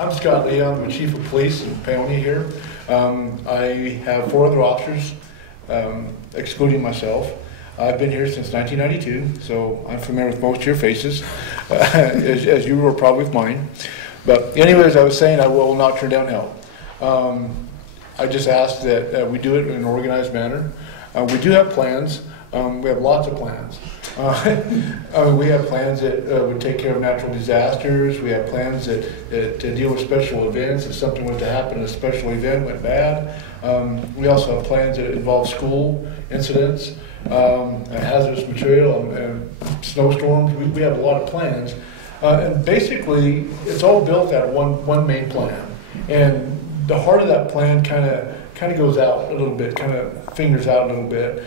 I'm Scott Lee. I'm the Chief of Police in Paonia here. I have 4 other officers, excluding myself. I've been here since 1992, so I'm familiar with most of your faces, as you were probably with mine. But anyways, I was saying I will not turn down help. I just ask that we do it in an organized manner. We do have plans. We have lots of plans. We have plans that would take care of natural disasters. We have plans that deal with special events. If something was to happen, a special event went bad. We also have plans that involve school incidents, hazardous material, and snowstorms. We have a lot of plans. And basically, it's all built out of one main plan. And the heart of that plan kind of goes out a little bit, kind of fingers out a little bit.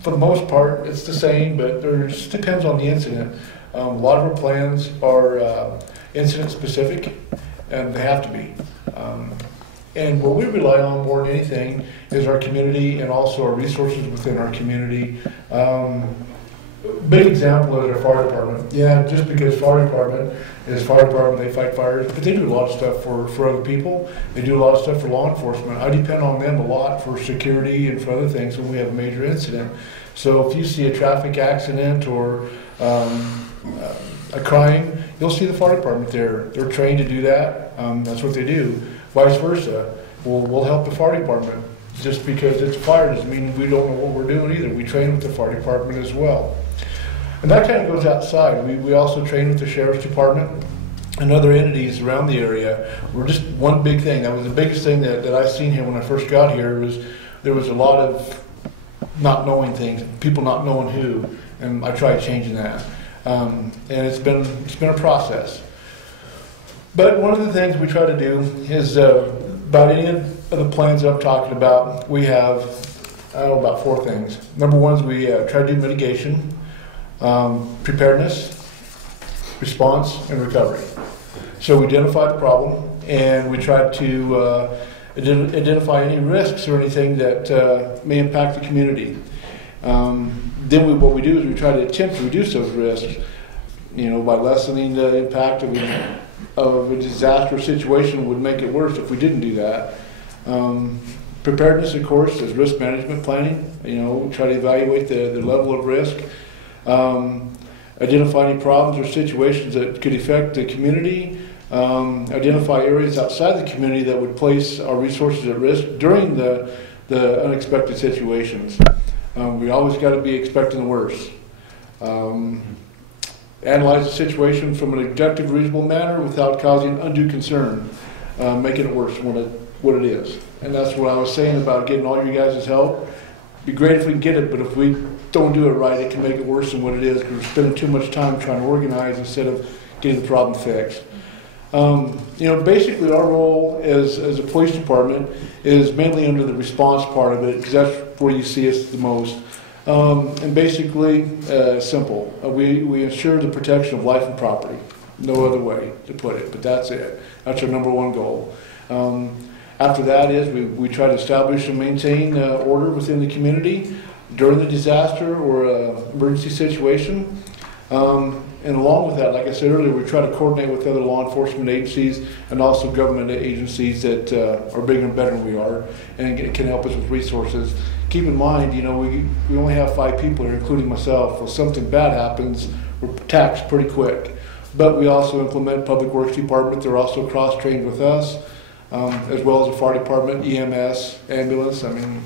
For the most part, it's the same, but it just depends on the incident. A lot of our plans are incident specific, and they have to be. And what we rely on more than anything is our community and also our resources within our community. Big example is our fire department. Yeah, just because fire department, they fight fires, but they do a lot of stuff for other people. They do a lot of stuff for law enforcement. I depend on them a lot for security and for other things when we have a major incident. So if you see a traffic accident or a crime, you'll see the fire department there. They're trained to do that. That's what they do. Vice versa, we'll help the fire department. Just because it's fire doesn't mean we don't know what we're doing either. We train with the fire department as well. And that kind of goes outside. We also train with the sheriff's department and other entities around the area. We're just one big thing. That was the biggest thing that I've seen here when I first got here. Was there was a lot of not knowing things, people not knowing who, and I tried changing that. And it's been a process. But one of the things we try to do is about any of the plans that I'm talking about, we have about 4 things. Number one is we try to do mitigation. Preparedness, response, and recovery. So we identify the problem and we try to identify any risks or anything that may impact the community. Then what we do is we try to attempt to reduce those risks, by lessening the impact of a disaster situation would make it worse if we didn't do that. Preparedness, of course, is risk management planning. We try to evaluate the level of risk. Identify any problems or situations that could affect the community, identify areas outside the community that would place our resources at risk during the unexpected situations. We always got to be expecting the worst. Analyze the situation from an objective, reasonable manner without causing undue concern, making it worse than what it is. And that's what I was saying about getting all your guys' help. It'd be great if we can get it, but if we don't do it right, it can make it worse than what it is because we're spending too much time trying to organize instead of getting the problem fixed. Basically our role as a police department is mainly under the response part of it because that's where you see us the most. And basically, simple. We ensure the protection of life and property. No other way to put it, but that's it. That's our number one goal. After that is we try to establish and maintain order within the community during the disaster or emergency situation. And along with that, like I said earlier, we try to coordinate with other law enforcement agencies and also government agencies that are bigger and better than we are and can help us with resources. Keep in mind, we only have 5 people here, including myself. If something bad happens, we're taxed pretty quick. But we also implement Public Works Department. They're also cross-trained with us, as well as the fire department, EMS, ambulance. I mean,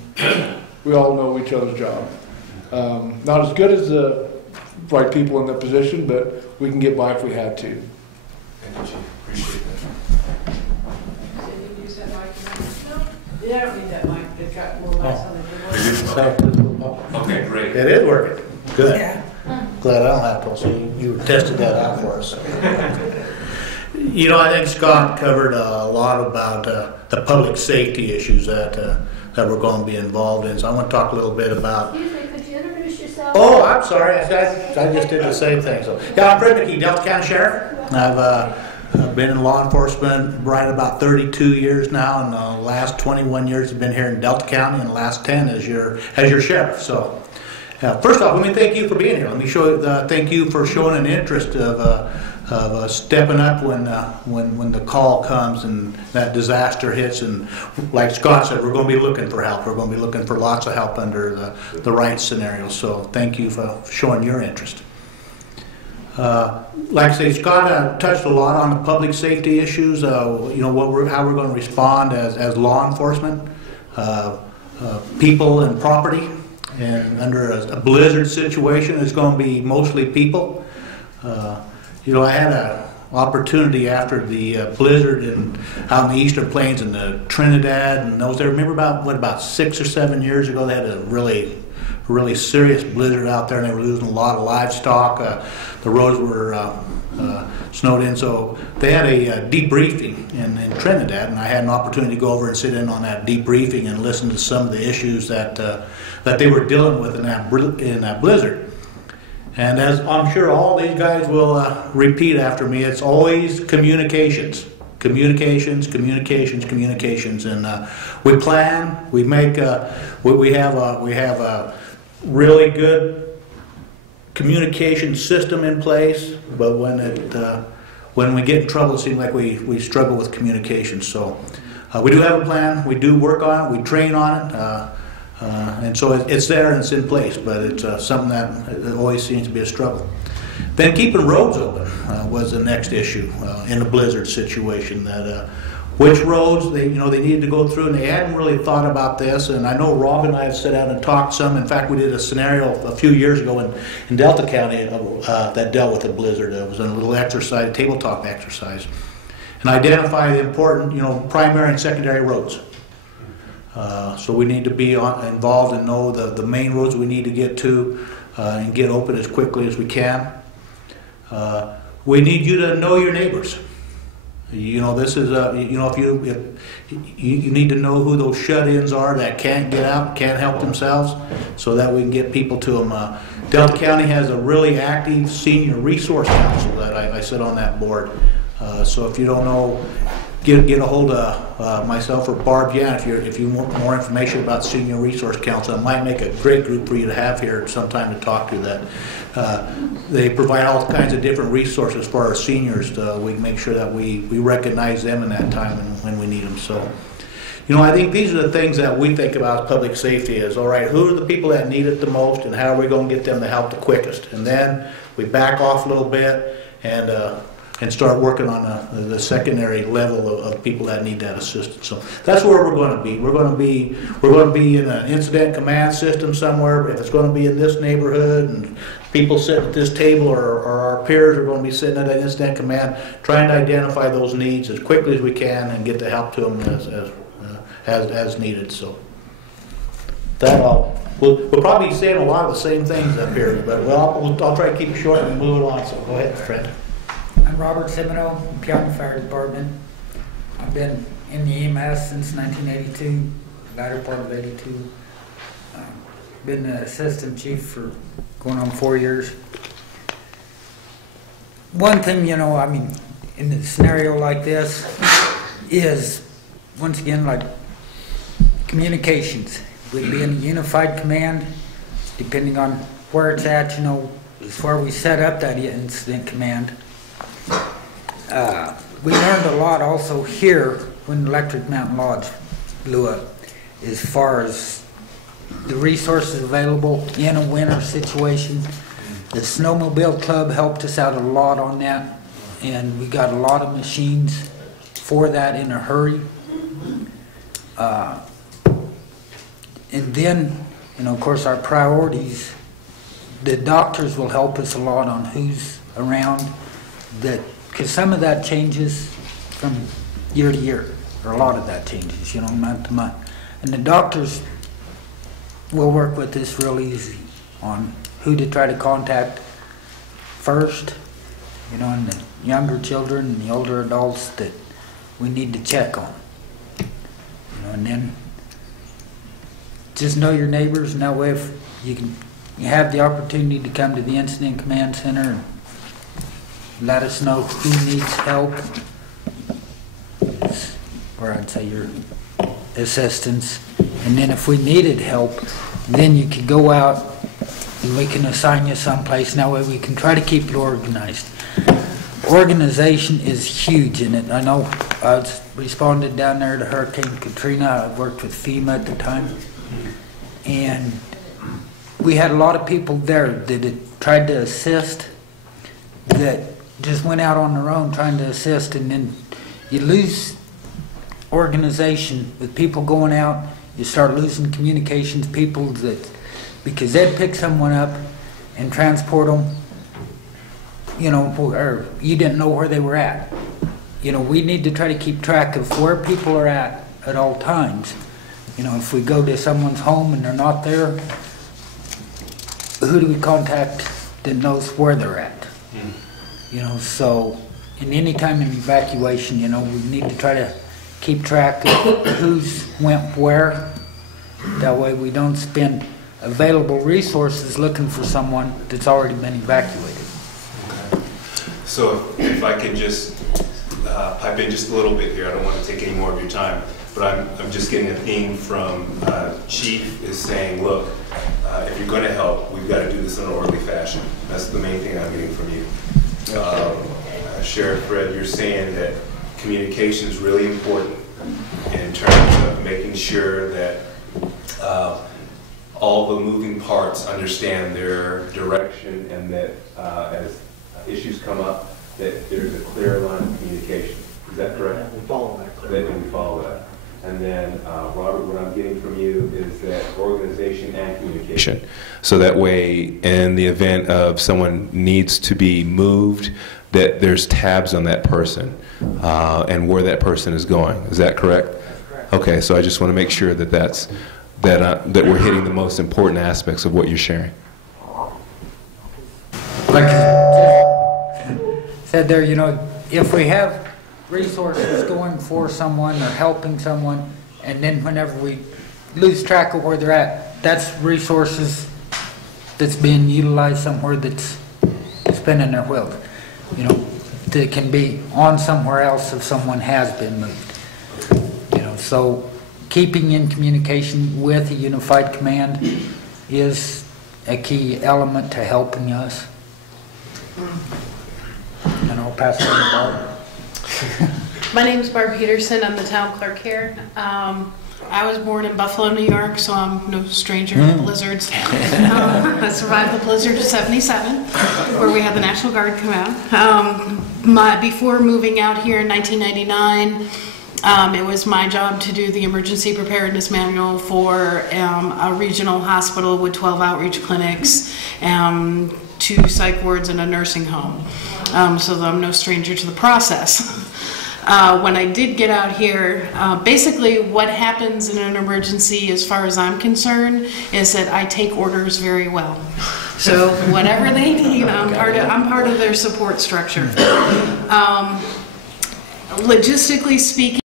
we all know each other's job. Not as good as the right people in that position, but we can get by if we had to. Thank you, Chief. Appreciate that. So you use that mic? No, yeah, I don't need that mic. They've got more mics on the Okay, great. It is working. Good. Yeah. Glad I don't have to. So you tested that out for us. I think Scott covered a lot about the public safety issues that we're going to be involved in. So I want to talk a little bit about. Excuse me, could you introduce yourself? Oh, I'm sorry. I just did the same thing. So yeah, I'm Fred McKee, Delta County Sheriff. I've been in law enforcement right about 32 years now, and the last 21 years have been here in Delta County, and the last 10 as your sheriff. So, first off, let me thank you for being here. Let me thank you for showing an interest of stepping up when the call comes and that disaster hits. And like Scott said, we're going to be looking for help. We're going to be looking for lots of help under the right scenario. So thank you for showing your interest. Like I say, Scott touched a lot on the public safety issues. You know, how we're going to respond as law enforcement, people and property. And under a blizzard situation, it's going to be mostly people. You know, I had an opportunity after the blizzard out in the Eastern Plains and the Trinidad and those there. Remember about 6 or 7 years ago, they had a really serious blizzard out there, and they were losing a lot of livestock. The roads were snowed in, so they had a debriefing in Trinidad, and I had an opportunity to go over and sit in on that debriefing and listen to some of the issues that they were dealing with in that blizzard. And as I'm sure all these guys will repeat after me, it's always communications. Communications, and we plan. We make. We have a really good communication system in place. But when we get in trouble, it seems like we struggle with communication. So we do have a plan. We do work on it. We train on it. And so it's there and it's in place, but it's something that always seems to be a struggle. Then keeping roads open was the next issue in a blizzard situation. That which roads they needed to go through, and they hadn't really thought about this. And I know Rob and I have sat down and talked some. In fact, we did a scenario a few years ago in Delta County that dealt with a blizzard. It was a little exercise, a tabletop exercise, and identify the important, primary and secondary roads. So we need to be involved and know the main roads we need to get to and get open as quickly as we can. We need you to know your neighbors. This is if you need to know who those shut-ins are that can't get out, can't help themselves, so that we can get people to them. Delta County has a really active senior resource council that I sit on that board. So if you don't know, get a hold of myself or Barb Yan if you want more information about Senior Resource Council. It might make a great group for you to have here sometime to talk to. That they provide all kinds of different resources for our seniors. We make sure that we recognize them in that time when we need them. So, I think these are the things that we think about public safety is, all right, who are the people that need it the most, and how are we going to get them the help the quickest? And then we back off a little bit and start working on the secondary level of people that need that assistance. So that's where we're going to be. We're going to be in an incident command system somewhere. If it's going to be in this neighborhood, and people sitting at this table or our peers are going to be sitting at an incident command, trying to identify those needs as quickly as we can and get the help to them as needed. So we'll probably be saying a lot of the same things up here, but I'll try to keep it short and move it on. So go ahead, Fred. I'm Robert Semino, P.E.A.T Fire Department. I've been in the EMS since 1982, latter part of 82. Been the assistant chief for going on 4 years. One thing, in a scenario like this is, once again, like communications. We'd be in a unified command, depending on where it's at, as where we set up that incident command. We learned a lot also here when Electric Mountain Lodge blew up, as far as the resources available in a winter situation. The Snowmobile Club helped us out a lot on that, and we got a lot of machines for that in a hurry. And then, of course, our priorities, the doctors will help us a lot on who's around, because some of that changes from year to year, or a lot of that changes, month to month. And the doctors will work with us real easy on who to try to contact first, and the younger children and the older adults that we need to check on. And then just know your neighbors, and that way if you have the opportunity to come to the Incident Command Center and let us know who needs help, or I'd say your assistance. And then if we needed help, then you could go out and we can assign you someplace, and that way we can try to keep it organized. organization is huge in it. I know I responded down there to Hurricane Katrina. I worked with FEMA at the time. And we had a lot of people there that had tried to assist, that just went out on their own trying to assist, and then you lose organization with people going out. You start losing communications, people that, because they'd pick someone up and transport them, you know, or you didn't know where they were at. You know, we need to try to keep track of where people are at all times. You know, if we go to someone's home and they're not there, who do we contact that knows where they're at? You know, so in any time of evacuation, you know, we need to try to keep track of who's went where. That way we don't spend available resources looking for someone that's already been evacuated. Okay. So if I could just pipe in just a little bit here, I don't want to take any more of your time, but I'm just getting a theme from Chief is saying, look, if you're going to help, we've got to do this in an orderly fashion. That's the main thing I'm getting from you. Sheriff Fred, you're saying that communication is really important in terms of making sure that all the moving parts understand their direction, and that as issues come up, that there's a clear line of communication. Is that correct? We follow that clearly. That we follow that. And then, Robert, what I'm getting from you is that organization and communication. So that way, in the event of someone needs to be moved, that there's tabs on that person and where that person is going. Is that correct? That's correct. Okay, so I just want to make sure that that we're hitting the most important aspects of what you're sharing. Like you said there, you know, if we have resources going for someone or helping someone, and then whenever we lose track of where they're at, that's resources that's being utilized somewhere that's spinning their wheels. You know, that can be on somewhere else if someone has been moved. You know, so keeping in communication with a unified command is a key element to helping us. And I'll pass it on to Barb. My name is Barb Peterson. I'm the town clerk here. I was born in Buffalo, New York, so I'm no stranger to blizzards. I survived the blizzard of '77, where we had the National Guard come out. Before moving out here in 1999, it was my job to do the emergency preparedness manual for a regional hospital with 12 outreach clinics, 2 psych wards, and a nursing home. So I'm no stranger to the process. When I did get out here, basically what happens in an emergency, as far as I'm concerned, is that I take orders very well. So whatever they need, I'm part of their support structure. Logistically speaking,